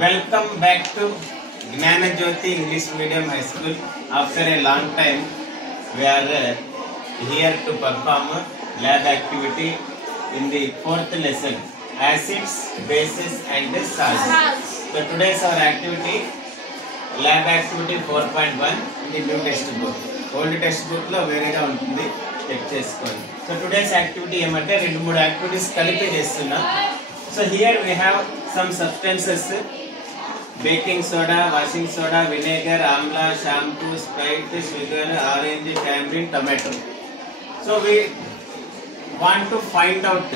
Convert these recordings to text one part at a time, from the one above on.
Welcome back to Gnanajyoti English Medium High School. After a long time, we are here to perform lab activity in the fourth lesson, acids, bases and salts. So today's our activity, lab activity 4.1 in the new textbook. Old textbook lo verega untundi, check cheskondi. So today's activity emante rendu moodu activities kalipi chestunnam. So here we have some substances: baking soda, washing soda, vinegar, amla, shampoo, Sprite, sugar, orange, tamarind, tomato. So we want to find out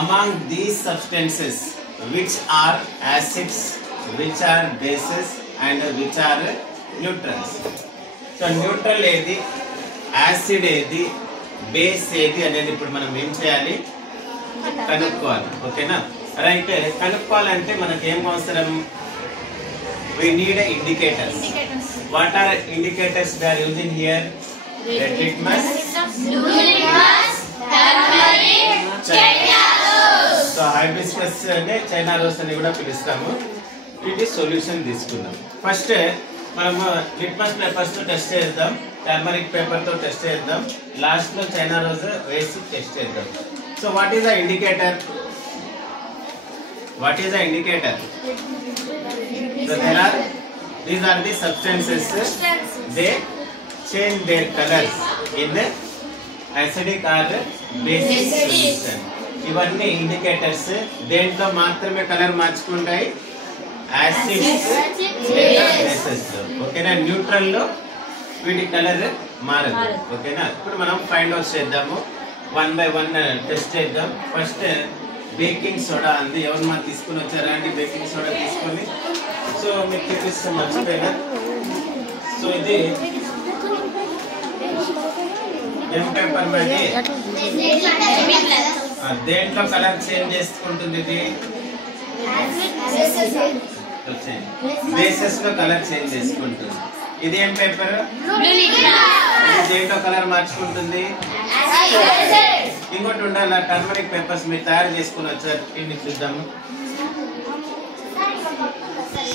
among these substances which are acids, which are bases and which are neutrals. So neutral ఏది, acid ఏది, base ఏది అనేది ఇప్పుడు మనం ఏం చేయాలి, కనుక్కోవాలి. ఓకేనా? రైట్. కనుక్కోవాలంటే మనకి ఏం అవసరం? We need indicators. What are indicators we are using here? Red litmus, blue litmus, turmeric, China rose. So hibiscus ane China rose ani kuda pilustamu. ఇది సొల్యూషన్ తీసుకుందాం. ఫస్ట్ మనం లిట్మస్ పేపర్స్ తో టెస్ట్ చేద్దాం, turmeric paper తో test చేద్దాం, last లో China rose వేసి test చేద్దాం. So what is the indicator? What is the indicator? So these are the substances. They change their colors in acidic or basic solution. ఇవన్నీ indicators. దేంట్లో మాత్రమే colour మార్చుకుంటాయి? Acids లేదా bases లో. ఓకేనా? Neutral లో వీటి కలర్ మారదు. ఓకేనా? ఇప్పుడు మనం ఫైండ్ అవుట్ చేద్దాము. 1 by 1 టెస్ట్ చేద్దాం. ఫస్ట్ బేకింగ్ సోడా అంది. ఎవరు మా తీసుకుని వచ్చారా అండి బేకింగ్ సోడా తీసుకొని? సో మీకు చూపిస్తే మర్చిపోయినా. సో ఇది ఏం పేపర్ మరి? దేంట్లో కలర్ చేంజ్ చేసుకుంటుంది ఇది? బేసెస్ లో కలర్ చేంజ్ చేసుకుంటుంది. ఇది ఏం పేపర్? దేంట్లో కలర్ మార్చుకుంటుంది? ఇంకోటి ఉండాలి, టర్మరిక్ పేపర్స్ మీరు తయారు చేసుకుని వచ్చారు. ఇన్ని చూద్దాము.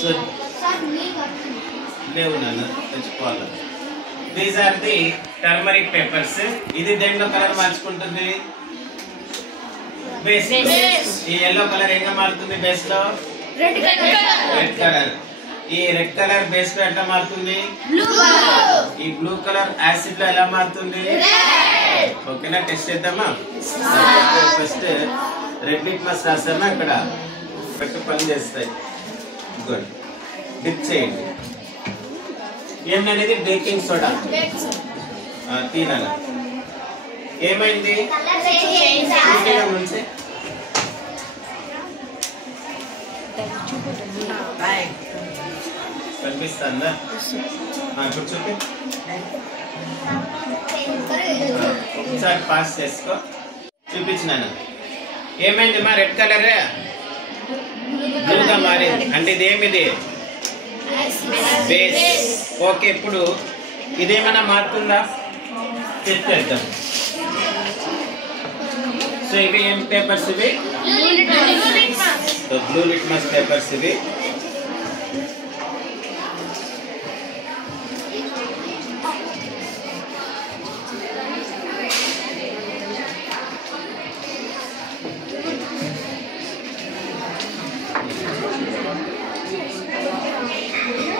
సో లేవు నాన్న, తెచ్చుకోవాలి. These are the turmeric papers. ఇది దేంట్లో కలర్ మార్చుకుంటుంది? బేస్. ఈ ఎల్లో కలర్ ఏంగా మారుతుంది బేస్ లో? Red colour. ఈ రెడ్ కలర్ బేస్ లో ఎట్లా మారుతుంది? ఈ బ్లూ కలర్ యాసిడ్ లో ఎలా మారుతుంది? ఓకేనా? టెస్ట్ చేద్దామా? ఫస్ట్ రెడ్ లిట్మస్ రాసామా, ఇక్కడ పెట్టు పని చేస్తాయి. గుడ్. డిప్ చేయండి. ఏమనేది? బేకింగ్ సోడా తినాల. ఏమైంది? ముంచే కనిపిస్తుందా? ఇప్పుడు చూపి. ఒకసారి పాస్ చేసుకో. చూపించినాను. ఏమైంది మా? రెడ్ కలర్ బ్లూగా మారింది. అంటే ఇది ఏమిది? బేస్. ఓకే. ఇప్పుడు ఇదేమైనా మారుతుందా? చెక్ చేద్దాం. సో ఇవి ఏం పేపర్స్ ఇవి? బ్లూ లిట్మస్ పేపర్స్ ఇవి.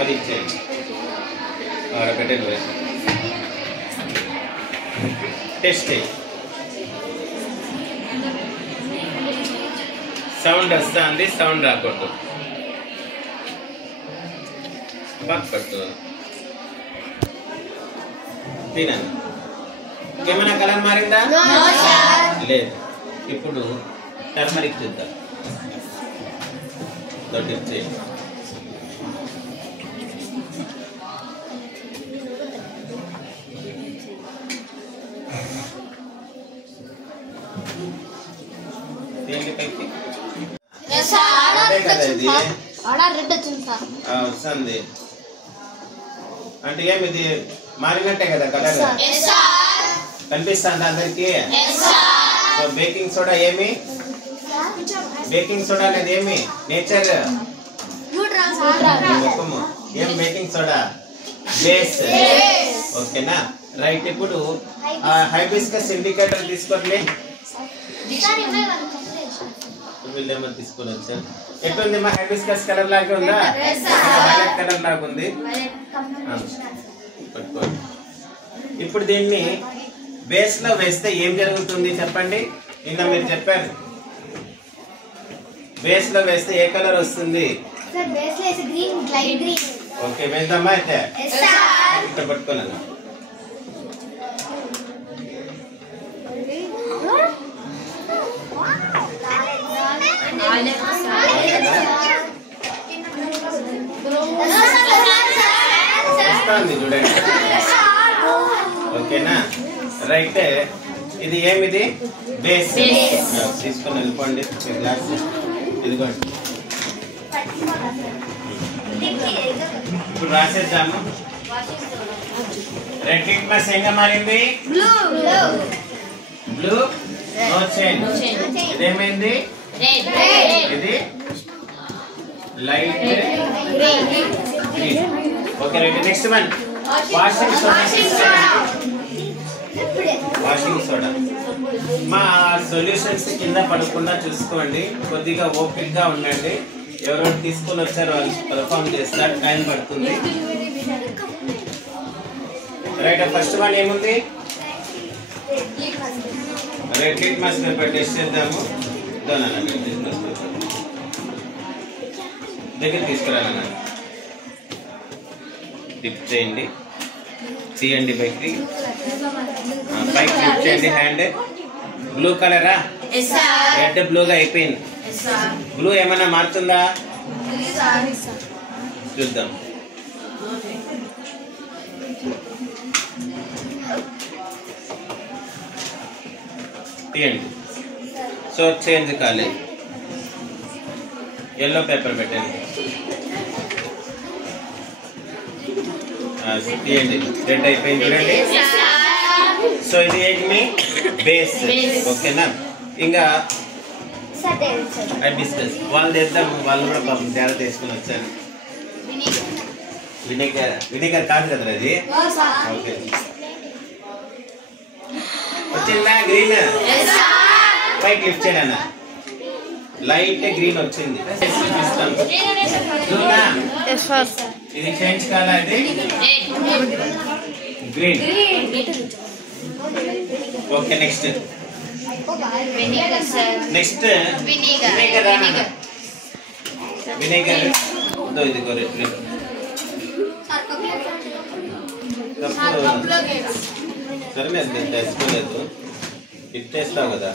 అది ఇచ్చేయండి. ఆడపెట్టే టెస్ట్ చేయి. సౌండ్ వస్తుంది, సౌండ్ రాకూడదు. పట్టు తినాలి. ఏమైనా కలర్ మారిందా? లేదు. ఇప్పుడు టర్మరిక్ చూద్దాం. టిప్ చేయండి. వస్తుంది అంటే ఏమిది? మారినట్టే కదా కలర్. కనిపిస్తుంది అందరికి? సో బేకింగ్ సోడా ఏమి? బేకింగ్ సోడా అనేది ఏమి? నేచర్ ముఖము. ఏం బేకింగ్ సోడా? బేస్. ఓకేనా? రైట్. ఇప్పుడు హైబిస్కస్ ఇండికేటర్ తీసుకోండి. వీళ్ళేమో తీసుకొని వచ్చారు. ఎట్లుంది మా హైబిస్కస్ కలర్ లాగా ఉందా? వైలెట్ కలర్ లాగా ఉంది. పట్టుకోండి. ఇప్పుడు దీన్ని బేస్ లో వేస్తే ఏం జరుగుతుంది చెప్పండి. నిన్న మీరు చెప్పారు బేస్ లో వేస్తే ఏ కలర్ వస్తుంది? ఓకే, వేద్దామా అయితే? ఇక్కడ పట్టుకోలేదు. చూడండి. ఓకేనా? రైట్. ఇది ఏమిది? బేస్. తీసుకొని వెళ్ళిపోండి గ్లాస్. ఇదిగోండి. ఇప్పుడు రాసేద్దాము. రెడ్ లిట్మస్ ఏంగా మారింది? బ్లూ. No change. ఇదేమైంది? ఇది light green. Okay right. Next one washing soda. Washing soda. మా సొల్యూషన్స్ కింద పడకుండా చూసుకోండి. కొద్దిగా ఓపిక్ గా ఉండండి. ఎవరో తీసుకొని వచ్చారు వాళ్ళు పర్ఫామ్ చేస్తారు. టైం పడుతుంది. రైట్. ఫస్ట్ వన్ ఏముంది? రెడ్ లిట్మస్ పేపర్ టెస్ట్ చేద్దాము. దగ్గర తీసుకురాలన్నా. డిప్ చేయండి. తీయండి పైకి. పైకి డిప్ చేయండి హ్యాండ్. బ్లూ కలరా? రెడ్ బ్లూగా అయిపోయింది. బ్లూ ఏమైనా మారుతుందా? చూద్దాం. తీయండి. సో చేంజ్ కాలేదు. ఎల్లో పేపర్ పెట్టండి. తీయండి. రెడ్ అయిపోయింది చూడండి. సో ఇది ఏంటి? బేస్. ఓకేనా? ఇంకా హైబిస్కస్ వాళ్ళు తెద్దాం. వాళ్ళు కూడా పాపం తేడా తీసుకుని వచ్చారు. వినిగర్ కాదు కదా అది? ఓకే. వచ్చిందా గ్రీన్? పైకి లిఫ్ట్ చేయండి అన్న. లైట్ గ్రీన్ వచ్చింది. ఇది చేంజ్ కాదా? ఇది green. Okay. Next vinegar. Vinegar ఇది సరే అది తెచ్చుకోలేదు. లిఫ్ట్ చేస్తావు కదా.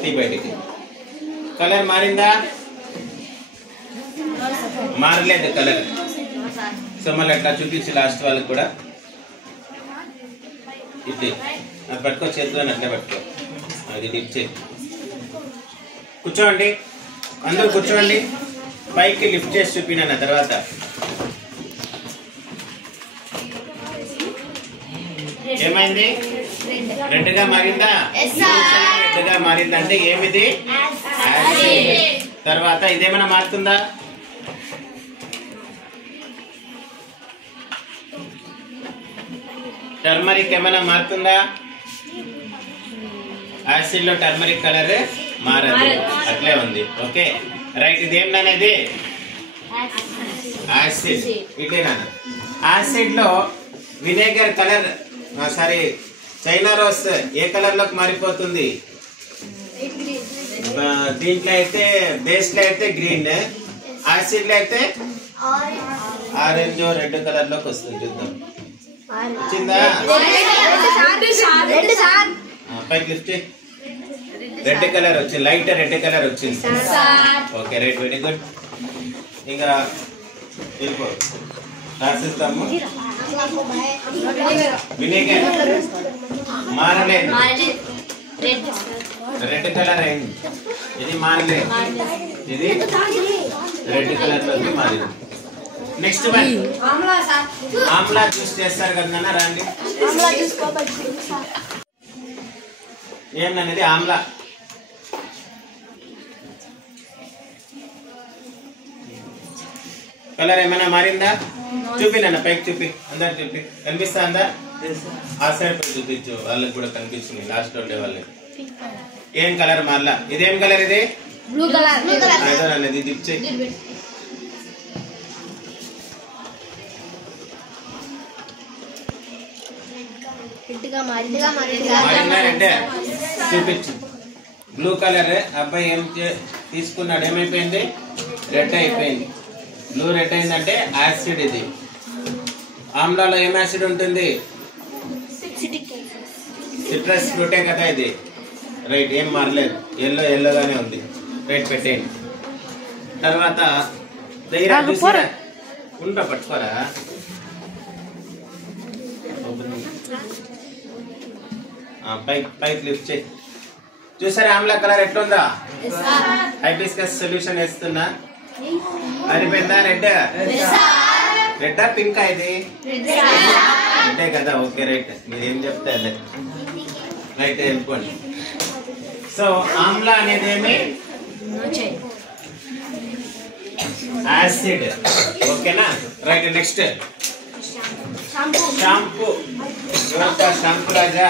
టీ బయటికి. కలర్ మారిందా? మారలేదు కలర్. సో మళ్ళీ అట్లా చూపించి లాస్ట్ వాళ్ళకి కూడా ఇది అది పట్టుకో. చేతిలో అట్లా పట్టుకో. అది డిప్ చేయి. కూర్చోండి. అందరూ కూర్చోండి. పైకి లిఫ్ట్ చేసి చూపినా తర్వాత. ఏమైంది? రెడ్ గా మారిందా? రెడ్ గా మారిందంటే ఏమిది? తర్వాత ఇదేమైనా మారుతుందా? టర్మరిక్ ఏమైనా మారుతుందా? యాసిడ్ లో టర్మరిక్ కలర్ మారదు. అట్లే ఉంది. Okay right. ఇదేమనేది? యాసిడ్. ఇదేనా? యాసిడ్ లో vinegar colour sorry china rose ఏ కలర్ లోకి మారిపోతుంది? దీంట్లో అయితే బేస్ లో అయితే గ్రీన్, యాసిడ్ లో అయితే ఆరెంజ్ రెడ్ కలర్ లోకి వస్తుంది. చూద్దాం. వచ్చిందా? పైకి లిఫ్ట్. రెడ్ కలర్ వచ్చింది. లైట్ రెడ్ కలర్ వచ్చింది. Okay right. Very good. ఇంకా వెళ్ళిపో. రాసిస్తాము. వినేగర్ మారలేదు. రెడ్ కలర్ అయింది. ఇది మారలేదు. ఇది రెడ్ కలర్ లోకి మారింది. నెక్స్ట్ వన్ ఆమ్లా జ్యూస్ చేస్తారు కదా. రండి. ఏంటనేది ఆమ్లా. కలర్ ఏమైనా మారిందా? చూపి నాన్న, పైకి చూపి, అందరు చూపి. కనిపిస్తుందా? ఆ సైడ్ పై చూపించు, వాళ్ళకి కూడా కనిపిస్తుంది, లాస్ట్ ఉండే వాళ్ళకి. ఏం కలర్ మారలా? ఇదేం కలర్? ఇది బ్లూ కలర్. అన్నది డిప్ చేయి. మారిందా? చూపించు. బ్లూ కలర్ అబ్బాయి ఏం తీసుకున్నాడు, ఏమైపోయింది? రెడ్ అయిపోయింది. బ్లూ రెడ్ అయిందంటే యాసిడ్. ఇది ఆమ్లాలో ఏం యాసిడ్ ఉంటుంది? సిట్రస్ ఫ్రూటే కదా ఇది. రైట్, ఏం మారలేదు, ఎల్లోగానే ఉంది. రైట్, పెట్టేయండి. తర్వాత ఉంటా, పట్టుకోరా. పైకి లిఫ్ట్ చేయి. చూసారా ఆమ్లా కలర్ ఎట్లుందా? హైబిస్కస్ సొల్యూషన్ వేస్తున్నా. అరిపోయిందా? రెడ్డా పింకా? ఇది రెడ్డే కదా. ఓకే రైట్, మీరేం చెప్తే అదే రైట్, వెళ్ళిపోండి. సో ఆమ్లా అనేది ఏమి? యాసిడ్. ఓకేనా? Right, next shampoo. షాంపూ రాజా.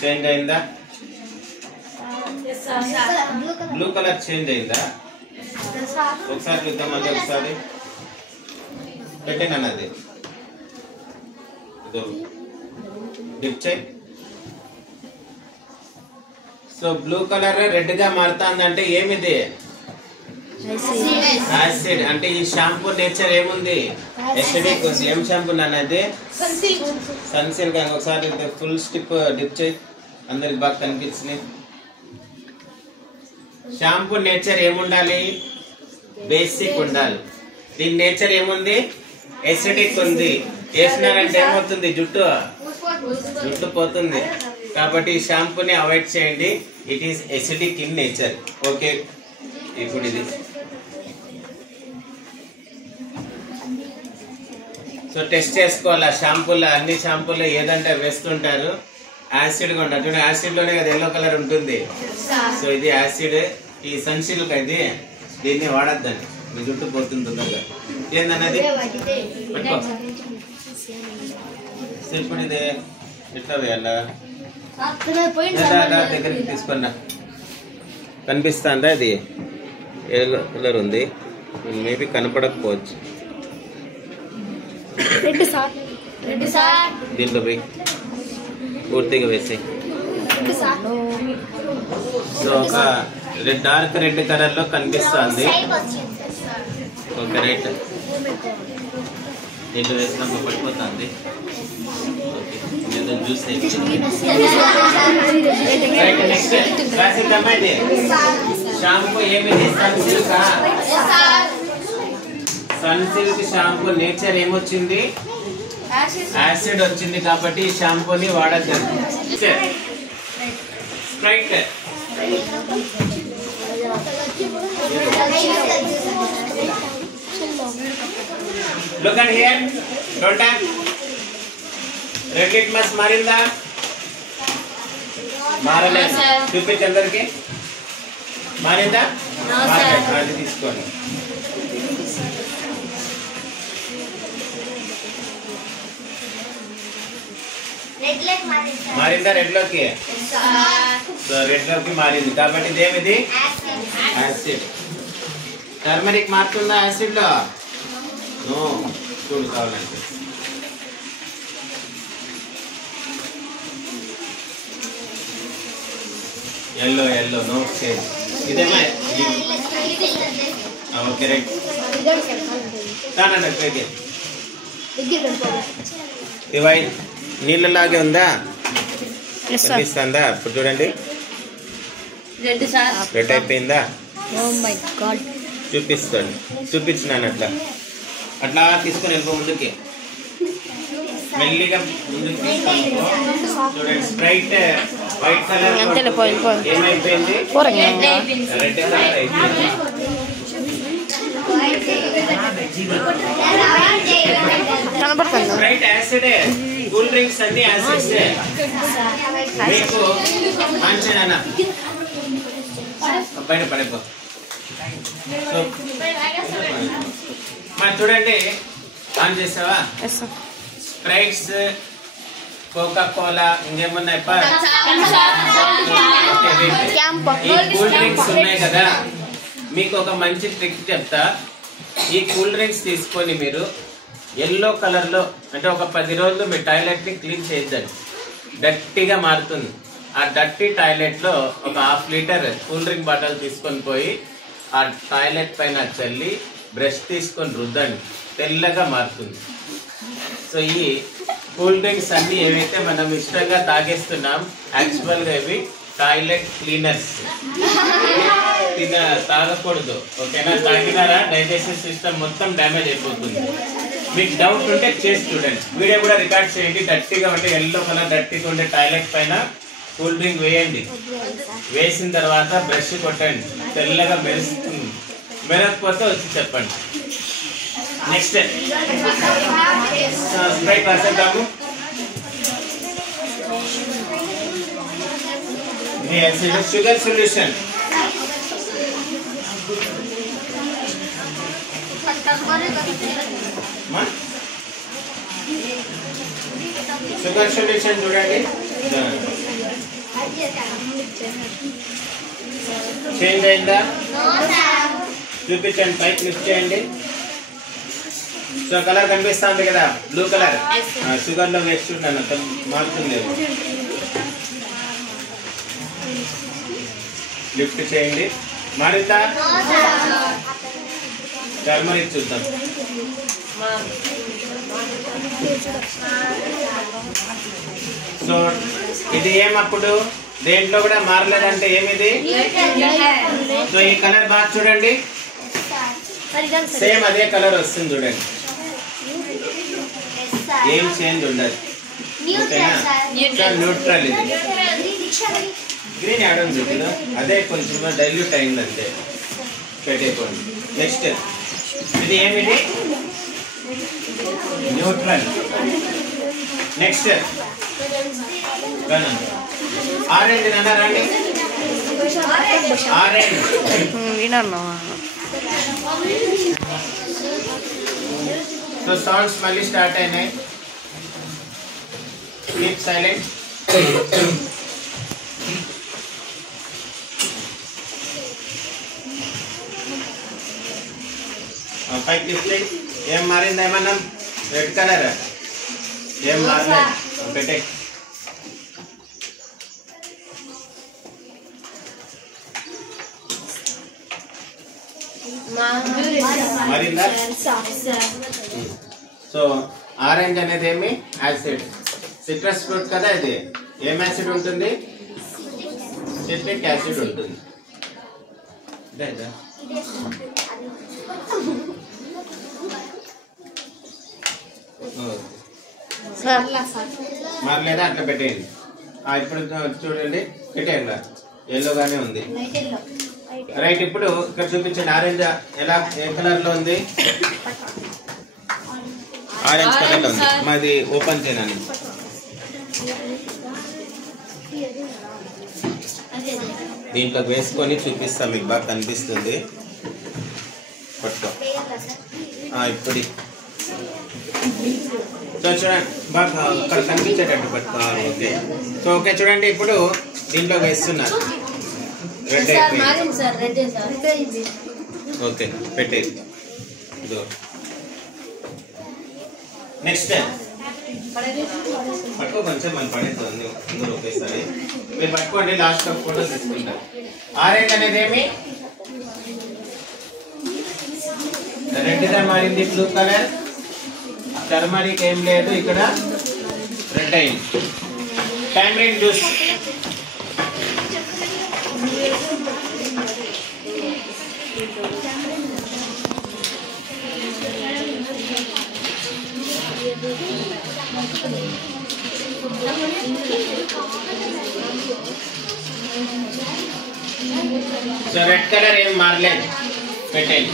చేంజ్ అయిందా? బ్లూ కలర్ చేంజ్ అయిందా? ఒకసారి చూద్దాం, మళ్ళీ ఒకసారి పెట్టండి అన్నది. డిప్ చేయి. సో బ్లూ కలర్ రెడ్ గా మారుతుందంటే ఏమిది? యాసిడ్. అంటే ఈ షాంపూ నేచర్ ఏముంది? ఎసిడిక్ ఉంది. ఏం షాంపూ అన్నది? సన్సిల్క్. ఒకసారి ఫుల్ స్టిప్ డిప్ చేయి, అందరికి బాగా కనిపించింది. షాంపూ నేచర్ ఏముండాలి? బేసిక్ ఉండాలి. దీని నేచర్ ఏముంది? ఎసిడిక్ ఉంది. వేసినారంటే ఏమవుతుంది? జుట్టు పోతుంది. కాబట్టి ఈ షాంపూని అవాయిడ్ చేయండి. It is acidic in nature. Okay, ఇప్పుడు ఇది సో టెస్ట్ చేసుకోవాలి. షాంపూలో, అన్ని షాంపూలో ఏదంటే వేస్తుంటారు, యాసిడ్ గా ఉంటారు. చూడండి, యాసిడ్ లోనే కదా ఎల్లో కలర్ ఉంటుంది. సో ఇది యాసిడ్. ఈ సన్సిల్క్ ఇది, దీన్ని వాడద్దండి, మీ జుట్టు పోతుంది తొందరగా. ఏందన్నది పెట్టుకో. ఇప్పుడు ఇది ఎట్లా వేయాలా? దగ్గరికి తీసుకున్నా. కనిపిస్తుందా? ఇది ఎల్లో కలర్ ఉంది, మేబీ కనపడకపోవచ్చు. దీంట్లో పోయి పూర్తిగా వేసాయి. సో ఒక డార్క్ రెడ్ కలర్ లో కనిపిస్తుంది. ఓకే రైట్, దీంట్లో వేసినాక పడిపోతుంది. జ్యూస్ షాంపూ ఏమిటి? సన్సిల్క్. సన్సిల్క్ షాంపూ నేచర్ ఏమొచ్చింది? యాసిడ్ వచ్చింది. కాబట్టి ఈ షాంపూని వాడద్దు. Sprite. Look at here. Don't tap. Red litmus మారిందా? మారలేదు. చూపించు అందరికి. మారిందా? అది తీసుకోండి. మారిందా? రెడ్ లోకి. రెడ్ లోకి మారింది. కాబట్టి ఇదేమిది? యాసిడ్. టర్మరిక్ మారుతుందా యాసిడ్ లో? చూడు కావాలంటే. Yellow no change. ఇదేమా? Okay right. ఇవి నీళ్ళలాగే ఉందా? కనిపిస్తుందా? ఇప్పుడు చూడండి, రెడ్ అయిపోయిందా? చూపిస్తాను, చూపించినాను. అట్లా తీసుకొని వెళ్ళిపో ముందుకి, మెల్లిగా ముందుకు తీసుకొని చూడండి. స్ప్రైట్ వైట్ కలర్ ఏమైపోయింది? రెడ్ కలర్ అయిపోయింది. స్ప్రైట్ యాసిడే, కూల్ డ్రింక్స్ అన్ని యాసిడ్స్. మీకు మంచిదన్న బయట పడిపో. సో మరి చూడండి, ఆన్ చేసావా? స్ప్రైట్స్, కోకా కోలా, ఇంకేమున్నాయి? ఈ కూల్ డ్రింక్స్ ఉన్నాయి కదా, మీకు ఒక మంచి ట్రిక్ చెప్తా. ఈ కూల్ డ్రింక్స్ తీసుకొని మీరు ఎల్లో కలర్లో, అంటే ఒక 10 రోజులు మీ టాయిలెట్ని క్లీన్ చేద్దండి, డర్టీగా మారుతుంది. ఆ డర్టీ టాయిలెట్లో ఒక 1/2 లీటర్ కూల్ డ్రింక్ బాటిల్ తీసుకొని పోయి ఆ టాయిలెట్ పైన చల్లి బ్రష్ తీసుకొని రుద్దండి, తెల్లగా మారుతుంది. సో ఈ కూల్ డ్రింక్స్ అన్ని ఏవైతే మనం ఇష్టంగా తాగేస్తున్నాం, యాక్చువల్గా ఇవి టాయిలెట్ క్లీనర్స్. తాగకూడదు, ఓకేనా? తాగినారా డైజెషన్ సిస్టమ్ మొత్తం డ్యామేజ్ అయిపోతుంది. మీకు డౌట్ ఉంటే చేసి చూడండి, వీడియో కూడా రికార్డ్ చేయండి. డర్టీగా ఉంటే ఎల్లో కలర్ డర్టీగా ఉండే టాయిలెట్ పైన కూల్ డ్రింక్ వేయండి, వేసిన తర్వాత బ్రష్ కొట్టండి, తెల్లగా మెరుస్తుంది. మెరకపోతే వచ్చి చెప్పండి. నెక్స్ట్ స్ప్రైట్ రాసేద్దాము. Sugar solution. షుగర్ సొల్యూషన్ చూడండి, చేంజ్ అయిందా? చూపించండి, పైకి లిఫ్ట్ చేయండి. సో కలర్ కనిపిస్తుంది కదా, బ్లూ కలర్. షుగర్ లో వేస్ట్ ఉంటాను, మారుతుంది. లిఫ్ట్ చేయండి, మారిందా? టర్మరిక్ చూద్దాం. సో ఇది ఏమప్పుడు దేంట్లో కూడా మారలేదంటే ఏమిది? సో ఈ కలర్ బాగా చూడండి, సేమ్ అదే కలర్ వస్తుంది చూడండి, ఏం చేంజ్ ఉండదు. న్యూట్రల్. ఇది గ్రీన్ యాడమ్ చూడు, అదే కొంచెం డైల్యూట్ అయింది అంతే, పెట్టేకోండి. నెక్స్ట్ ఇది ఏమిటి? న్యూట్రల్. నెక్స్ట్ ఆరెంజ్ అన్నారండి, ఆరెంజ్. సో సౌండ్స్ మళ్ళీ స్టార్ట్ అయినాయి. Keep silent. పైకి లిఫ్ట్ చేయి. ఏం మారింది? ఏమన్నా రెడ్ కలర్ ఏం మారలేదు, పెట్టే. మారిందా? సో ఆరెంజ్ అనేది ఏమి? యాసిడ్. సిట్రస్ ఫ్రూట్ కదా ఇది, ఏం యాసిడ్ ఉంటుంది? సిట్రిక్ యాసిడ్ ఉంటుంది. మారలేదా? అట్లా పెట్టేయండి. ఇప్పుడు చూడండి, పెట్టేయండి, ఎల్లోగానే ఉంది. రైట్. ఇప్పుడు ఇక్కడ చూపించండి, ఆరెంజ్ ఎలా, ఏ కలర్ లో ఉంది? ఆరెంజ్ కలర్ లో ఉంది. మాది ఓపెన్ చేయనండి. దీంట్లోకి వేసుకొని చూపిస్తాం, మీకు బాగా కనిపిస్తుంది. పట్టుకో. ఇప్పుడు సో చూడండి, బాగా అక్కడ కనిపించేటట్టు పట్టుకోవాలి. ఓకే. సో ఓకే, చూడండి ఇప్పుడు దీంట్లో వేస్తున్నారు. రెడ్ అయిపోయింది. ఓకే, పెట్టే. నెక్స్ట్ పట్టుకో, కొంచెం మనం పడేస్తుంది అందరూ ఒకేసారి. మీరు పట్టుకోండి, లాస్ట్ లో ఫోటో తీసుకుంటారు. ఆరెంజ్ అనేది ఏమి? రెడ్గా మారింది, బ్లూ కలర్. టర్మరిక్ ఏం లేదు, ఇక్కడ రెడ్ అయింది. Tamarind juice. So red colour ఏం మారలేదు. పెట్టండి.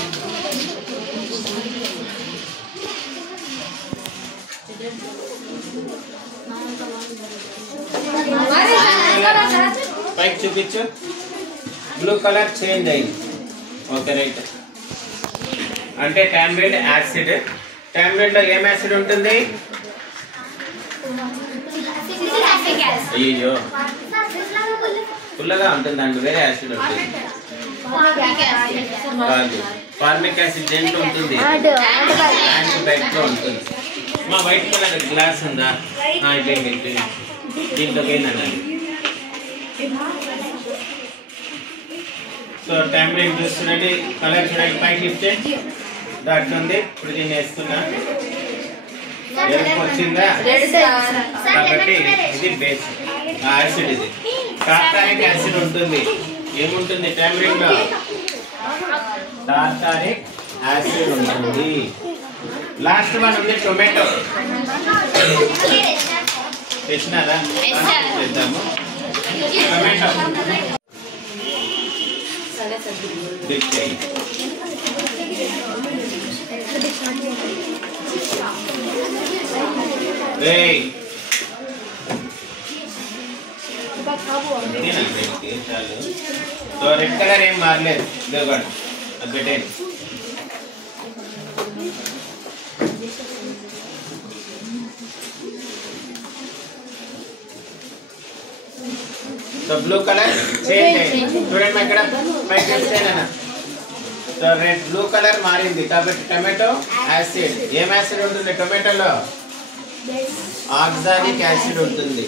పైకి చూపించు. బ్లూ కలర్ చేంజ్ అయింది. Okay right. అంటే టామరిన్ యాసిడ్. టామరిన్ లో ఏం యాసిడ్ ఉంటుంది? అయ్యో పుల్లగా ఉంటుంది, దాంట్లో వేరే యాసిడ్ ఉంటుంది. కాదు, ఫార్మిక్ యాసిడ్ దేంట్లో ఉంటుంది? యాంటీబయాటిక్ లో ఉంటుంది. మా వైట్ కలర్ గ్లాస్ ఉందా? అయిపోయింది. దీంట్లోకి ఏంటండి? సో టామరిన్ జ్యూస్ చూడండి, కలర్ చూడండి, పైకి ఇస్తే దాంట్లో ఉంది. ఇప్పుడు దీన్ని వేస్తున్నా, ఎరుపు వచ్చిందా? కాబట్టి ఇది బేస్ యాసిడ్. ఇది టార్టారిక్ యాసిడ్ ఉంటుంది. ఏముంటుంది టామరిన్ లో? టార్టారిక్ యాసిడ్ ఉంటుంది. లాస్ట్ వన్ ఉంది టొమాటో. తెచ్చినారా? చేద్దాము. టొమాటో డిప్ చేయండి. చాలు. సో రెడ్ కలర్ ఏం మారలేదు. ఇదిగోండి, అది పెట్టండి. సో బ్లూ కలర్ చేంజ్ అయింది. చూడండి ఇక్కడ పైకి వచ్చేనా? సో రెడ్ బ్లూ కలర్ మారింది. కాబట్టి టొమాటో యాసిడ్. ఏం యాసిడ్ ఉంటుంది టొమాటోలో? ఆక్సాలిక్ యాసిడ్ ఉంటుంది.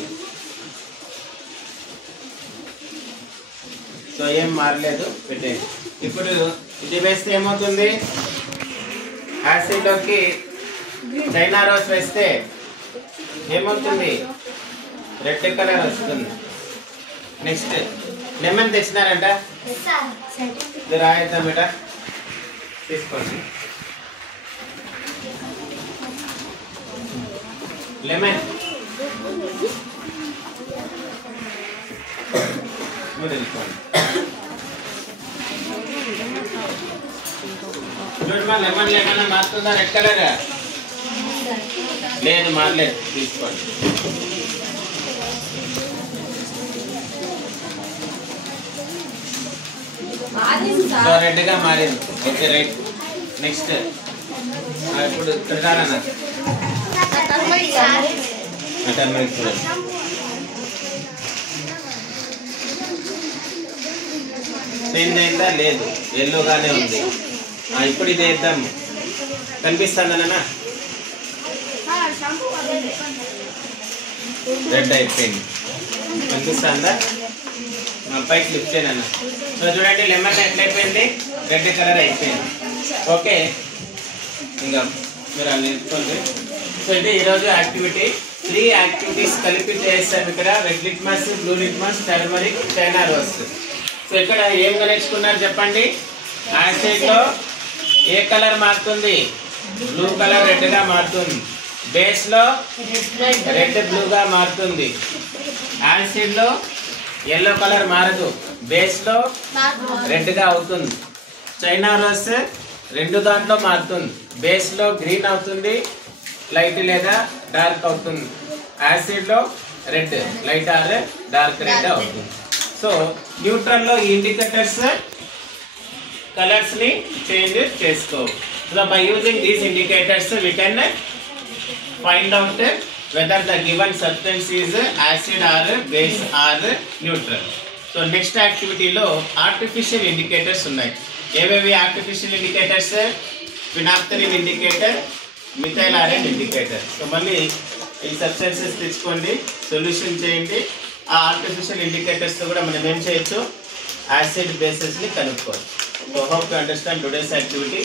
సో ఏం మారలేదు, పెట్టేయండి. ఇప్పుడు ఇది వేస్తే ఏమవుతుంది? యాసిడ్ లోకి చైనా రోజ్ వేస్తే ఏమవుతుంది? రెడ్ కలర్ వస్తుంది. నెక్స్ట్ లెమన్ తెచ్చినారంట, ఇది రాయిద్దాం బేట, తీసుకోండి. లెమన్ చూడమ్మా, లెమన్ లెమన్ మారుతుందా? రెడ్ కలర్ లేదు, మారలేదు. తీసుకోండి. సో రెడ్ గా మారింది. Okay right. నెక్స్ట్ ఇప్పుడు తింటారన్నా టర్మరిక్ చూడండి. చేంజ్ అయిందా? లేదు, ఎల్లోగానే ఉంది. ఇప్పుడు ఇది వేద్దాం. కనిపిస్తుందన్నా? రెడ్ అయిపోయింది. కనిపిస్తుందా? పైకి లిఫ్ట్ చేయనన్న. సో చూడండి, లెమన్ ఎట్లయిపోయింది? రెడ్ కలర్ అయిపోయింది. ఓకే, ఇంకా మీరు అలా నేర్చుకోండి. సో ఇది ఈరోజు యాక్టివిటీ. 3 యాక్టివిటీస్ కలిపి చేస్తాం ఇక్కడ. Red litmus, blue litmus, turmeric, China rose. So ఇక్కడ ఏం నేర్చుకున్నారు చెప్పండి? యాసిడ్ లో ఏ కలర్ మారుతుంది? బ్లూ కలర్ రెడ్ గా మారుతుంది. బేస్ లో రెడ్ బ్లూ గా మారుతుంది. యాసిడ్ లో ఎల్లో కలర్ మారదు, బేస్ లో రెడ్ గా అవుతుంది. చైనా రోజ్ రెండు దాంట్లో మారుతుంది. బేస్ లో గ్రీన్ అవుతుంది, లైట్ లేదా డార్క్ అవుతుంది. యాసిడ్ లో red, light or dark red అవుతుంది. సో న్యూట్రల్ లో ఇండికేటర్స్ కలర్స్ ని చేంజ్ చేసుకోవు. So by using these indicators we can find out whether the given substance is acid or base or neutral. So next activity లో artificial indicators ఉన్నాయి. ఏవేవి artificial indicators? Phenolphthalein indicator, methyl orange indicator. So మళ్ళీ ఈ substances తెచ్చుకోండి, solution చేయండి. ఆ artificial indicators తో కూడా మనం ఏం చేయొచ్చు? యాసిడ్ బేసెస్ ని కనుక్కోవచ్చు. So hope to understand today's activity.